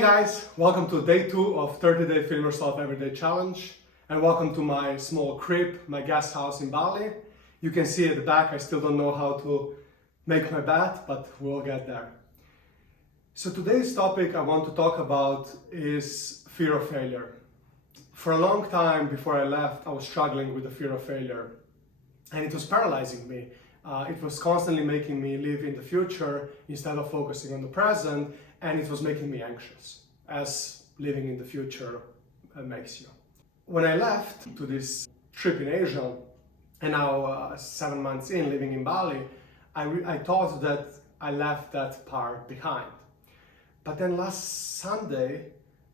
Hey guys, welcome to day 2 of 30-day Film Yourself Everyday Challenge, and welcome to my small crib, my guest house in Bali. You can see at the back, I still don't know how to make my bed, but we'll get there. So today's topic I want to talk about is fear of failure. For a long time before I left, I was struggling with the fear of failure, and it was paralyzing me. It was constantly making me live in the future instead of focusing on the present, and it was making me anxious, as living in the future makes you. When I left to this trip in Asia, and now 7 months in, living in Bali, I thought that I left that part behind. But then last Sunday,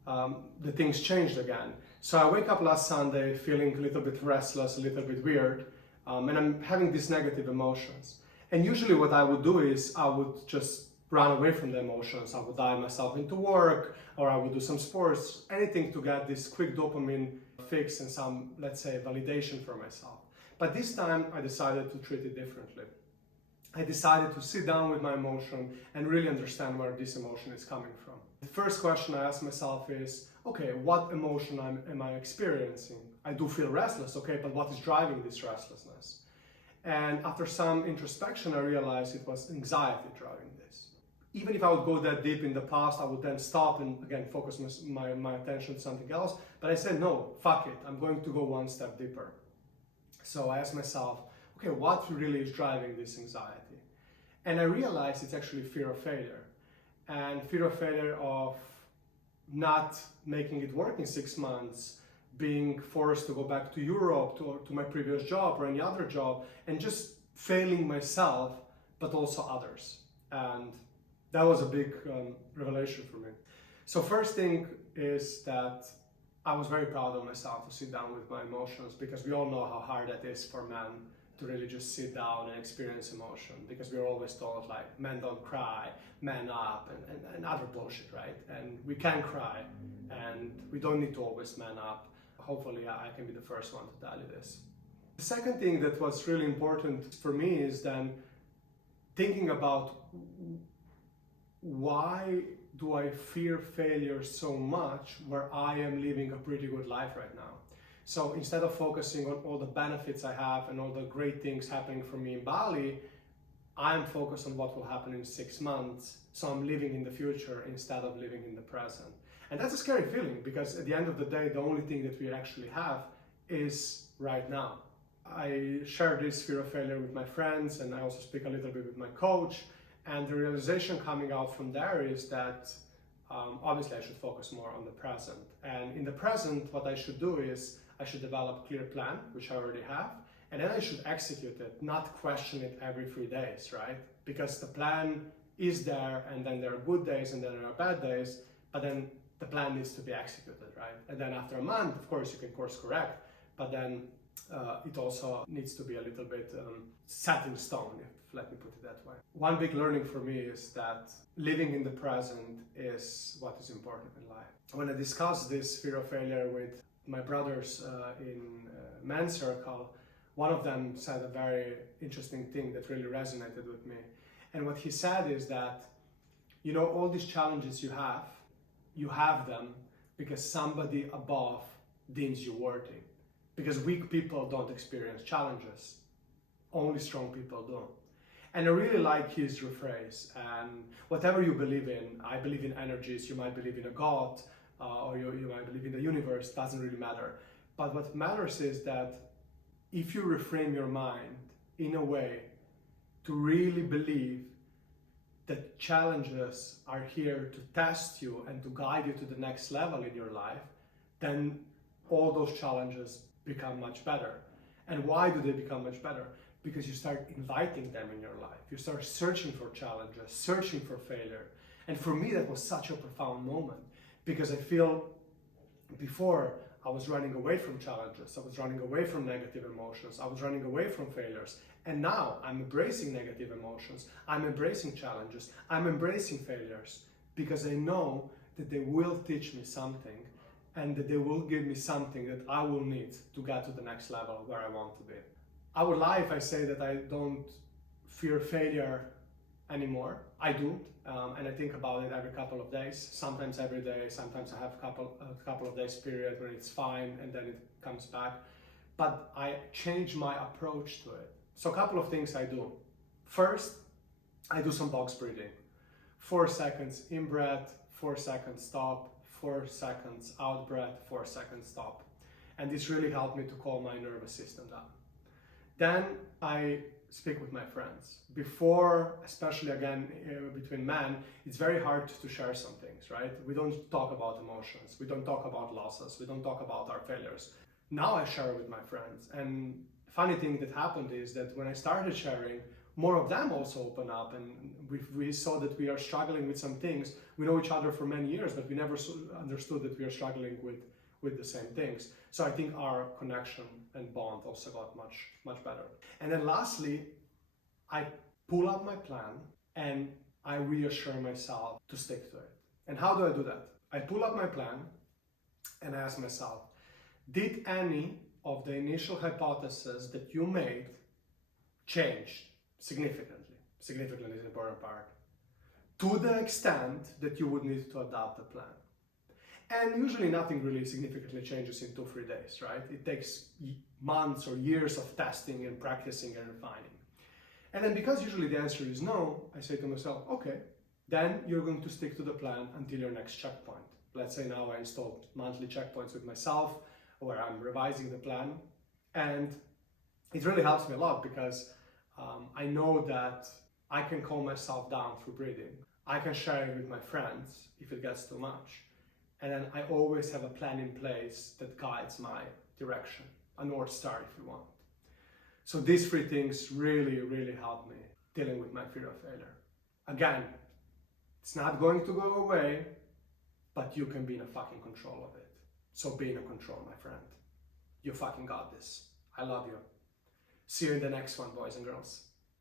the things changed again. So I wake up last Sunday feeling a little bit restless, a little bit weird, and I'm having these negative emotions. And usually what I would do is I would just run away from the emotions. I would dive myself into work, or I would do some sports, anything to get this quick dopamine fix and some, let's say, validation for myself. But this time I decided to treat it differently. I decided to sit down with my emotion and really understand where this emotion is coming from. The first question I asked myself is, okay, what emotion am I experiencing? I do feel restless, okay, but what is driving this restlessness? And after some introspection, I realized it was anxiety driving this. Even if I would go that deep in the past, I would then stop and again focus my attention on something else. But I said, no, fuck it, I'm going to go one step deeper. So I asked myself, okay, what really is driving this anxiety? And I realized it's actually fear of failure. And fear of failure of not making it work in 6 months, being forced to go back to Europe, to my previous job or any other job, and just failing myself, but also others. And that was a big revelation for me. So first thing is that I was very proud of myself to sit down with my emotions, because we all know how hard that is for men to really just sit down and experience emotion, because we're always told like men don't cry, man up, and other bullshit, right? And we can cry, and we don't need to always man up. Hopefully I can be the first one to tell you this. The second thing that was really important for me is then thinking about why do I fear failure so much where I am living a pretty good life right now. So instead of focusing on all the benefits I have and all the great things happening for me in Bali, I'm focused on what will happen in 6 months. So I'm living in the future instead of living in the present. And that's a scary feeling, because at the end of the day, the only thing that we actually have is right now. I share this fear of failure with my friends, and I also speak a little bit with my coach. And the realization coming out from there is that obviously I should focus more on the present. And in the present, what I should do is I should develop a clear plan, which I already have, and then I should execute it, not question it every 3 days, right? Because the plan is there, and then there are good days and then there are bad days, but then the plan needs to be executed, right? And then after a month, of course, you can course correct, but then it also needs to be a little bit set in stone, let me put it that way. One big learning for me is that living in the present is what is important in life. When I discussed this fear of failure with my brothers in men's circle, one of them said a very interesting thing that really resonated with me. And what he said is that, you know, all these challenges you have them because somebody above deems you worthy. Because weak people don't experience challenges, only strong people do. And I really like his rephrase. And whatever you believe in, I believe in energies, you might believe in a God, or you might believe in the universe, doesn't really matter. But what matters is that if you reframe your mind in a way to really believe that challenges are here to test you and to guide you to the next level in your life, then all those challenges become much better. And why do they become much better? Because you start inviting them in your life. You start searching for challenges, searching for failure. And for me, that was such a profound moment, because I feel before I was running away from challenges, I was running away from negative emotions, I was running away from failures. And now I'm embracing negative emotions, I'm embracing challenges, I'm embracing failures, because I know that they will teach me something, and that they will give me something that I will need to get to the next level where I want to be. I would lie if I say that I don't fear failure anymore. I do, and I think about it every couple of days, sometimes every day, sometimes I have a couple of days period where it's fine and then it comes back. But I change my approach to it. So a couple of things I do. First, I do some box breathing. 4 seconds in breath, 4 seconds stop, 4 seconds out breath, 4 seconds stop. And this really helped me to calm my nervous system down. Then I speak with my friends. Before, especially again between men, it's very hard to share some things, right? We don't talk about emotions, we don't talk about losses, we don't talk about our failures. Now I share with my friends, and funny thing that happened is that when I started sharing, more of them also open up, and we saw that we are struggling with some things. We know each other for many years, but we never understood that we are struggling with the same things. So I think our connection and bond also got much better. And then lastly, I pull up my plan and I reassure myself to stick to it. And how do I do that? I pull up my plan and I ask myself, did any of the initial hypotheses that you made change significantly? Significantly is an important part. To the extent that you would need to adapt the plan. And usually nothing really significantly changes in 2-3 days, right? It takes months or years of testing and practicing and refining. And then because usually the answer is no, I say to myself, okay, then you're going to stick to the plan until your next checkpoint. Let's say now I installed monthly checkpoints with myself where I'm revising the plan. And it really helps me a lot because I know that I can calm myself down through breathing. I can share it with my friends if it gets too much. And then I always have a plan in place that guides my direction, a North Star if you want. So these 3 things really, really help me dealing with my fear of failure. Again, it's not going to go away, but you can be in a fucking control of it. So be in control, my friend. You fucking got this. I love you. See you in the next one, boys and girls.